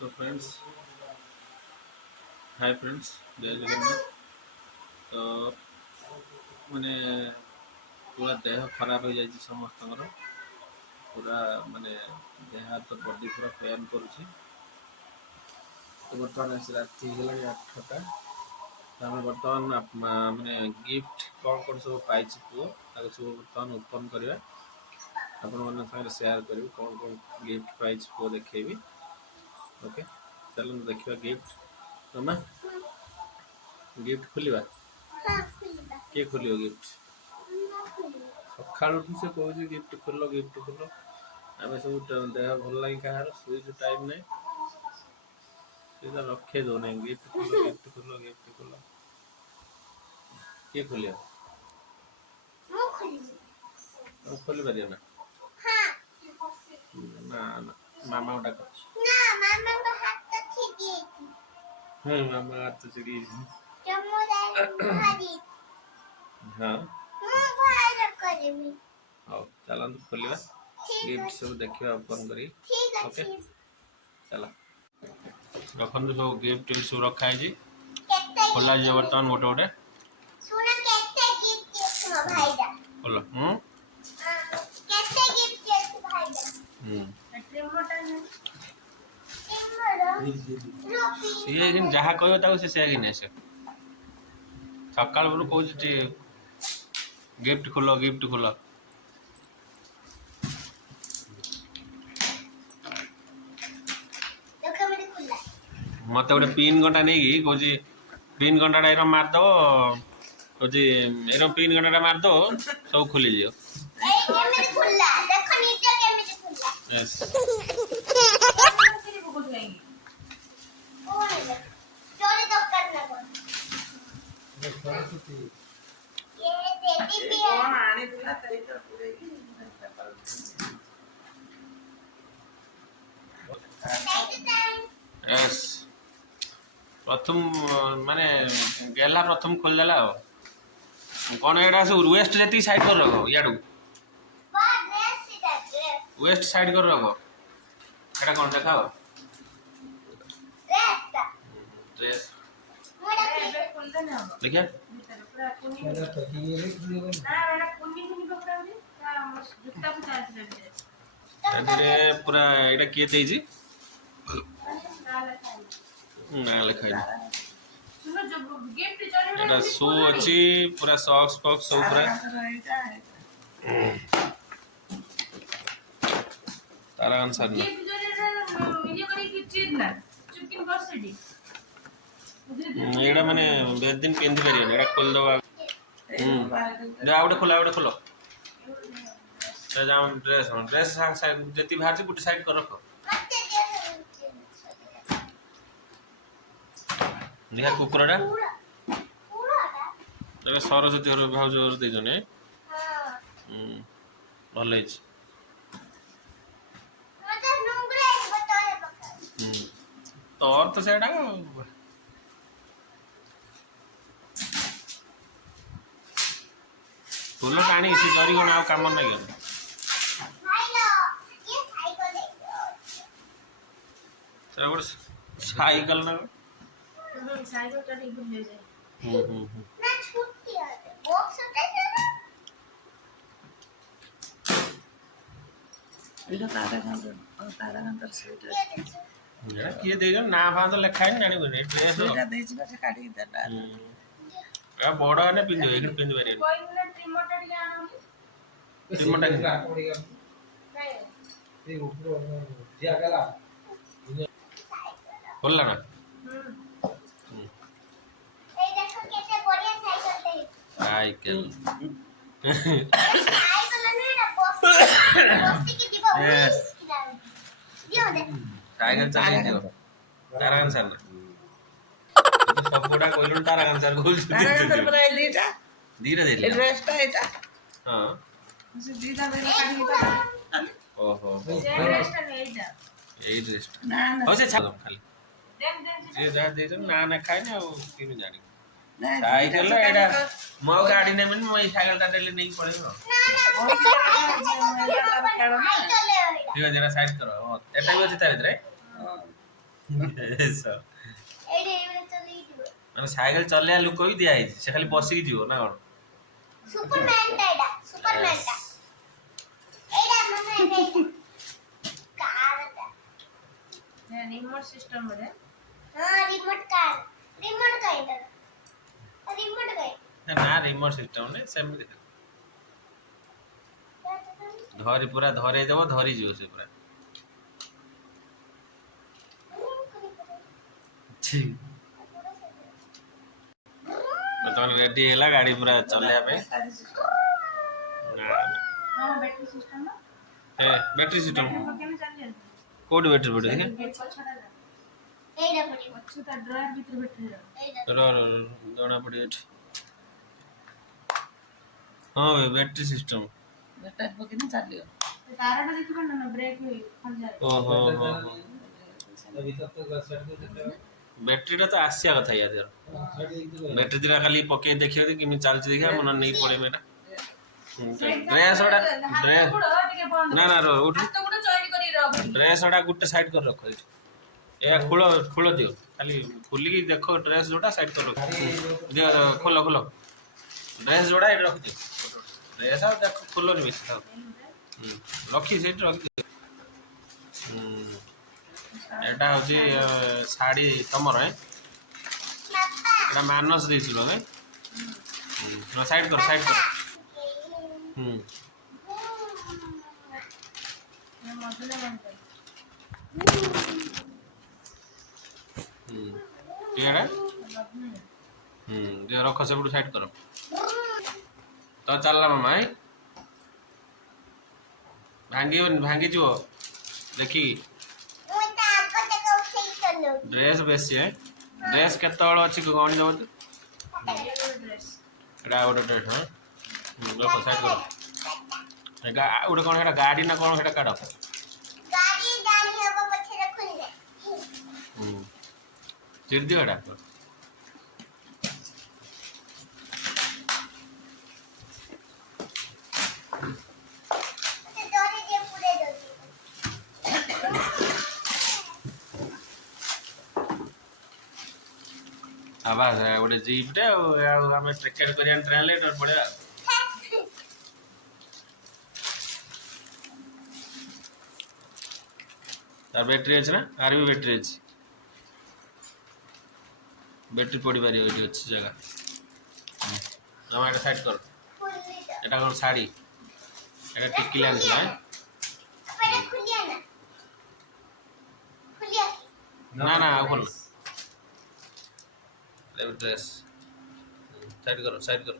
So friends, hi friends, जय जगन्नाथ। तो माने पूरा देह खराब हो जाए समस्त पूरा माने देह हाथ बॉडी पूरा पेन करुँची। तो बर्तमान आस राति होगा 8टा। तो आम बर्तमान माने गिफ्ट कौन कौन सब पाई पुओ सब बर्तमान ओपन करवा आपण मन साथ शेयर करी कौन कौन गिफ्ट पाई पुओ देखेबी। ओके चलो देखिए गिफ्ट तमा गिफ्ट खोलिबा किए खोलियो गिफ्ट सकाल उठी से कहूँ गिफ्ट खोल आम सब देह भल लगे कहार शुच टाइम नहीं सीधा रखे दो नहीं गिफ्ट खोल किए खोलियो खोली पार ना ना ना मामा डाक मामा हाथ चिड़ी हाँ हाँ चलते खोलिया गिफ्ट सब देखा ओपन करी ओके चल रखु सब गिफ्ट सब रखाई खोला जाए बर्तमान गोटे खोल सी जहाँ कह से सकाल बेलू कह गिफ्ट खोल मत गोटे पिन घंटा नहीं कौन पिन घंटा एरम मारदब कौन एरम पिन घंटा मारदब सब खोली जाओ प्रथम माने गेला प्रथम खोलदेला कौन एटा सब वेस्ट जी साइड कर रख इडू वेस्ट साइड कर रख एटा कौन देखा ड्रेस देखिए पूरा एटा किए देजी ना लिखाई एटा शू अच्छी पूरा सॉक्स पॉक्स सब पूरा तारा आंसर ना एटा माने बेस दिन पिंधि परियो एटा खोल दबा आउटे खोलो जाम ड्रेस सांग जति बाहर से गुटे साइड कर रखो देखा कुकुरटा तेरे सरस्वती घर भाज देजने भल तोर तो सेटा फूल टाणी से जरी कौन आ कम नहीं गोटे साइकिल ना किए दे ना फा तो लिखाई जानी ड्रेस बड़ है पिंधे पिंधि पारे खोलला ना साइकिल साइकिल चले जो तारा आंसर ना सब गोटा कोइलन तारा आंसर बोल धीरे धीरे ड्रेसटा एटा हां से दीदा बेला काढी ओहो ड्रेसटा एटा एई ड्रेसटा ना ना हो से खाली जे जा दे ना ना खाइ ना किनु जानी साइकिल एटा मो गाड़ी ने मन मई साइकिल ता देले नहीं पड़ेगा ठीक है जरा साइड करो एटा भी अछि तार रे ମାନେ ସାଇକେଲ ଚଲେଇବା ଲୋକ ବି ଦିଆ ହେଇଛି, ସେ ଖାଲି ବସିକି ଯିବ ନା କଣ? ସୁପରମ୍ୟାନ ଟା ଏଇଟା, ସୁପରମ୍ୟାନ ଟା ଏଇଟା ମାନେ ଏଇଟା କାର ଟା रिमोट सिस्टम रे हां रिमोट कार रिमोट का इधर रिमोट का ना रिमोट सिस्टम ने सेम धरी पूरा धरे देव धरी जीव से पूरा बर्तमान रेडी है गाड़ी पूरा चलया पे हां बैटरी सिस्टम ना ए बैटरी सिस्टम केमे चल कोड बैटरी पड़े देखे एइडा पड़ी अच्छु ता ड्रायर भीतर बैटरी रो जोना पड़ी एठी हां बैटरी सिस्टम बैटरी पके न चलियो तारटा देखिबो ना ब्रेक खन जाए ओहो अभी तक तो सेट को बैटरी तो आसिया कथा यार बैटरी दिरा खाली पके देखियो कि किमि चलछि देखिया मन नहीं पड़े मेटा ड्रेस ओडा ड्रेस ना ना रो उठ तो गुड जॉइन करी रख ड्रेस ओडा गुटे साइड कर रखो ए खोलो खोलो दियो खाली खोली की देखो ड्रेस जोड़ा साइड कर रखो दियो खोलो खोलो ड्रेस जोड़ा इधर रख दियो ड्रेस आ देखो खोलो नि बेसी थाओ रखी सेट रख दियो एटा होची साड़ी तमर है एटा मानस देइछलो है ना साइड कर मधुले बंद टीड़ा दे रख से साइड करो तो चलला मामा है भांगी जो देखी मुता आपको तक उठे चलो ड्रेस बेसी है ड्रेस केते बड़ अछि कोन जब ड्रेस एटा ओडा ड्रेस हां रख साइड करो एगा ओडा कोन एटा गाड़ी ना कोन एटा काढो गाड़ी गाड़ी अब पछे रखुन दे चिर दियो एटा तो दोरी दे पूरे दोरी आवाज है ओडे जीप टे हमें टिकट करियन ट्रेन ले डर पड़ेगा तार बैटरी अछि ना आर भी बैटरी अछि बैटरी पड़ी पारी एठी अछि जगह हम एटा साइड कर खुली दो एटा कोन साड़ी एटा टिक्की लाइन है पहले खुलिया ना ना आ खोल ले ड्रेस साइड करो ड्रेस ऐसा कर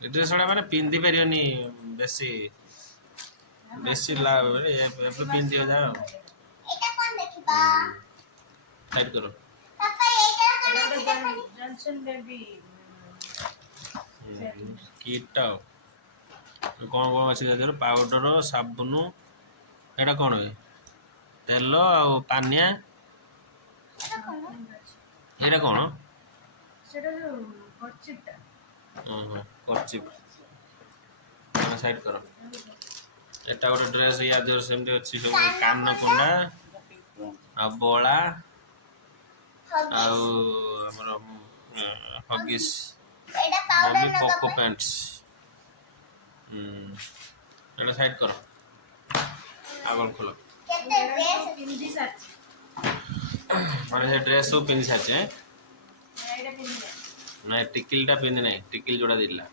ये ड्रेस वाला माने पिंदी परियोनी बेसी बेसी ला ए पिंदी हो जाओ एटा कौन देखिबा साइड करो पापा एटा करना जॉनसन बेबी किटा कौन कौन अच्छी जगह पाउडर साबुन एटा कौन है तेल आ पानिया एटा कौन सेटा जो कर्चिपटा कर्चिप साइड करो एटा गोटे ड्रेस या देर सेमती अच्छी सब कान कुंडा आ बड़ा आमर हगिस एटा मम्मी पाउडर पोको लगा पैंट्स एटा साइड करो आगल खोलो केते ड्रेस पिंदी साच माने से ड्रेस सब पिंधि साचे एटा पिंदी ना टिकिलटा पिंधि नहीं टिकिल जोड़ा दिला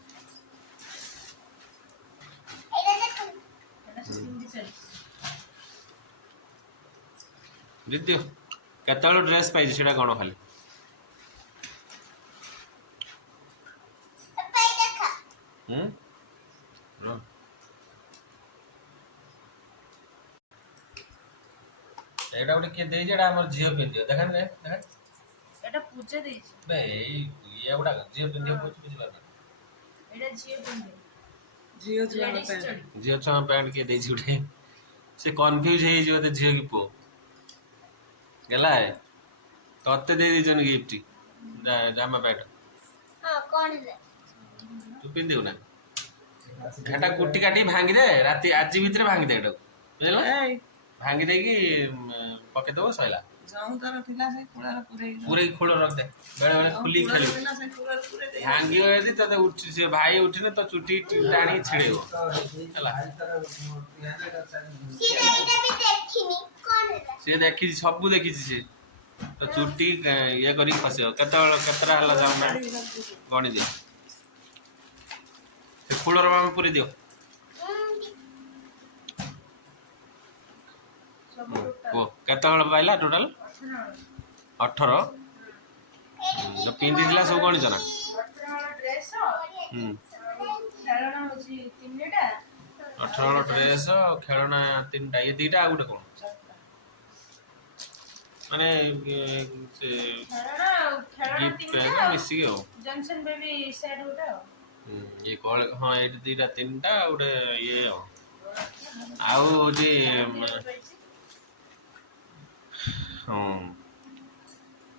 एटा देखो एटा पिंदी साच दिद्यो केतल ड्रेस पाइछ सेटा कोन खाली पापा ये देखा रो एटा गोटे के दे जेडा हमर झियो पिंदियो देखन रे देखन एटा पूजा देछि बे ये गुडा झियो पिंदियो कुछ बुझ पार एटा जियो पिंदी जियो छुआ पैंट झियो छम पैंट के दे छुटे से कंफ्यूज हे जो ते झियो की पो गेला है तोते दे दी जन गिफ्ट जामा पैंट हां कौन है तू पिंदियो ना ହେଟା କୁଟି କାଟି ଭାଙ୍ଗି ଦେ ରାତି ଆଜି ଭିତରେ ଭାଙ୍ଗି ଦେ ଏଟାକୁ ବୁଝିଲ ଏଇ ଭାଙ୍ଗି ଦେଇକି ପକେଇଦବ ସଇଲା ଯେଉଁ ତାର ଥିଲା ସେ କୁଳାରେ ପୁରେଇକି ପୁରେଇ ଖୋଳ ରଖିଦେ ବେଳେ ବେଳେ ଖୋଲିକି ଖେଳିବୁ ଥିଲା ସେ କୁଳାରେ ପୁରେଇ ଦେଇ ଭାଙ୍ଗିବ ଯଦି ତତେ ଉଠି ସେ ଭାଇ ଉଠିଲେ ତ ଚୁଟି ଟାଣିକି ଛିଡେଇବ ହେଲା ସିଏ ଦେଖିଛି ସବୁ ଦେଖିଛି ସିଏ ତ ଚୁଟି ଇଏ କରିକି ଖସିବ କେତେଟା ହେଲା ଯାଉନା ଗଣି ଦିଅ ସେ ଖୋଳର ମାମା ପୁରେଇ ଦିଅ କୁହ କେତେବେଳେ ପାଇଲା ଟୋଟାଲ 18 ପିନ୍ଧିଥିଲା ସବୁ ଗଣିଛ ନା 18 ଡ୍ରେସ ଖେଳନା 3ଟା ଇଏ 2ଟା ଆଉ ଗୋଟେ କଣ ମାନେ ମିଶିକି ଆଉ ଇଏ କଳେ ହଁ ଏଇଠି 2ଟା 3ଟା ଗୋଟେ ଇଏ ଆଉ ହଉଛି ହଁ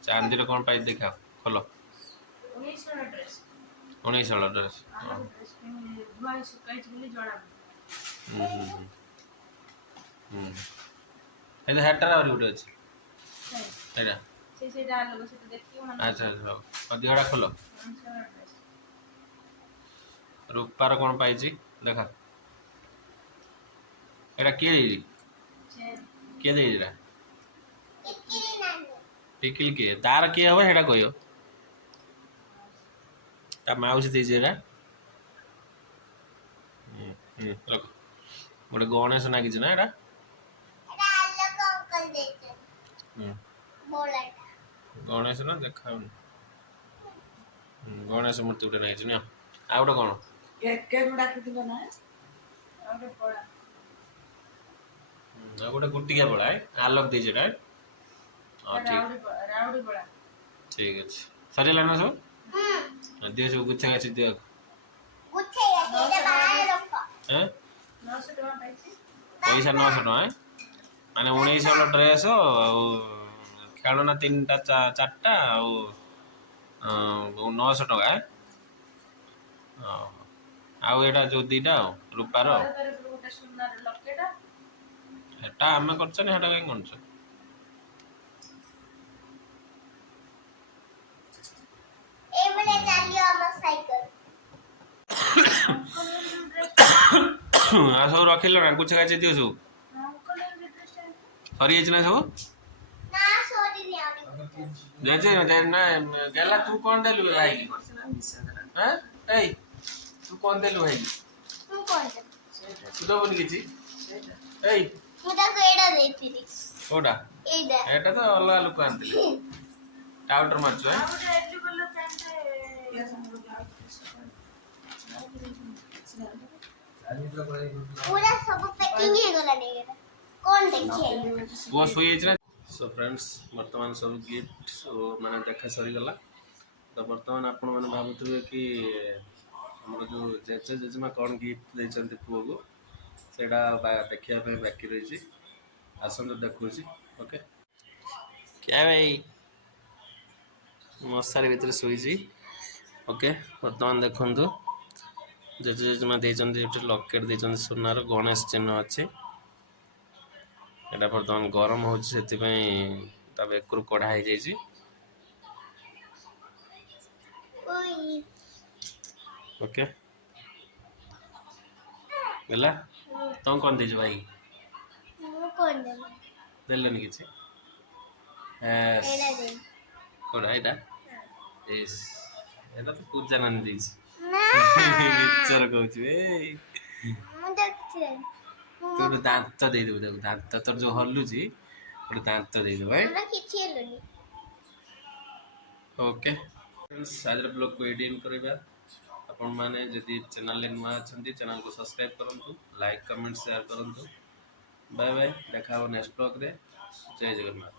ଚାନ୍ଦିର କଣ ପାଇ ଦେଖା ଖୋଲ 19 ହଳ ଡ୍ରେସ ଏଇଟା ହେଟାର ଆହୁରି ଗୋଟେ ଅଛି ଏଇଟା ଆଚ୍ଛା ହଉ ଅଧିକଟା ଖୋଲ ରୂପାର କଣ ପାଇଛି ଦେଖା ଏଇଟା କିଏ ଦେଇଛି କିଏ ଦେଇଛି ଏଇଟା ପିକିଲ କିଏ ତାର କିଏ ହବ ସେଇଟା କହିବ ତା ମାଉସୀ ଦେଇଛି ଏଇଟା ରଖ ଗୋଟେ ଗଣେଶ ନାଗିଛି ନା ଏଇଟା ଗଣେଶ ନା ଦେଖାଉନି ଗଣେଶ ମୂର୍ତ୍ତି ଗୋଟେ ନାଗିଛି ନା ଆଉ ଗୋଟେ କଣ କେକ୍ ଡାକିଥିଲ ନା ଆଉ ଗୋଟେ ଗୁଟିକିଆ ବଳା ଆଲୋକ ଦେଇଛି ଏଇଟା ହଁ ଠିକ ଅଛି ସରିଗଲା ନା ସବୁ ଦିଅ ସବୁ ଗୁଚ୍ଛା ଗାଛି ଦିଅ ପଇସା 900 ଟଙ୍କା ମାନେ 19 ହଳ ଡ୍ରେସ ଆଉ ଖେଳନା 3ଟା 4ଟା ଆଉ 900 ଟଙ୍କା ଆଉ ଏଇଟା ଯୋଉ 2ଟା ଆଉ ରୂପାର ହେଟା ଆମେ କରୁଛ ନା ହେଟା କାଇଁ କରୁଛ ଆଉ ସବୁ ରଖିଲ ନା ଗୁଚ୍ଛା ଗାଛି ଦିଅ ସବୁ ସରିଯାଇଛି ନା ସବୁ ନା ଗେଲା ତୁ କଣ ଦେଲୁ ଭାଇ ଏଇ ତୁ କଣ ଦେଲୁ ଭାଇ ତୁ ଦବୁନି କିଛି ଏଇ କୋଉଟା ଏଇଟା ତ ଅଲଗା ଲୋକ ଆଣିଥିଲେ ଟାଉଟର ମାରୁଛୁ ପୁଅ ଶୋଇଯାଇଛି ନା ସୋ ଫ୍ରେଣ୍ଡସ୍ ବର୍ତ୍ତମାନ ସବୁ ଗିଫ୍ଟ ସବୁ ମାନେ ଦେଖା ସରିଗଲା ତ ବର୍ତ୍ତମାନ ଆପଣମାନେ ଭାବୁଥିବେ କି ଆମର ଯେଉଁ ଜେଜେ ଜେଜେମା କ'ଣ ଗିଫ୍ଟ ଦେଇଛନ୍ତି ପୁଅକୁ ସେଇଟା ଦେଖିବା ପାଇଁ ବାକି ରହିଛି ଆସନ୍ତୁ ଦେଖୁଛି ଓକେ କ୍ୟା ଭାଇ ମଶାରୀ ଭିତରେ ଶୋଇଛି ଓକେ ବର୍ତ୍ତମାନ ଦେଖନ୍ତୁ ଜେଜେ ଜେଜେମା ଦେଇଛନ୍ତି ଏଠି ଲକେଟ୍ ଦେଇଛନ୍ତି ସୁନାର ଗଣେଶ ଚିହ୍ନ ଅଛି ଏଇଟା ବର୍ତ୍ତମାନ ଗରମ ହେଉଛି ସେଥିପାଇଁ ତା ବେକରୁ କଢ଼ା ହେଇଯାଇଛି ଓକେ ହେଲା ତମ କ'ଣ ଦେଇଛ ଭାଇ ଦେଲେନି କିଛି କୋଉଟା ଏଇଟା ଏଇଟା ତ ପୂଜା ନାନୀ ଦେଇଛି ମିଛର କହୁଛୁ ଏଇ ତୁ ଗୋଟେ ଦାନ୍ତ ଦେଇଦେବୁ ତାକୁ ଦାନ୍ତ ତୋର ଯୋଉ ହଲୁଛି ଗୋଟେ ଦାନ୍ତ ଦେଇଦେବୁ ଓକେ ଆଜିର ବ୍ଲଗ୍କୁ ଏଇଠି ଏଣ୍ଡ କରିବା ଆପଣମାନେ ଯଦି ଚ୍ୟାନେଲରେ ନୂଆ ଅଛନ୍ତି ଚ୍ୟାନେଲକୁ ସବସ୍କ୍ରାଇବ୍ କରନ୍ତୁ ଲାଇକ୍ କମେଣ୍ଟ ସେୟାର କରନ୍ତୁ ବାଏ ବାଏ ଦେଖା ହେବ ନେକ୍ସଟ ବ୍ଲଗ୍ରେ ଜୟ ଜଗନ୍ନାଥ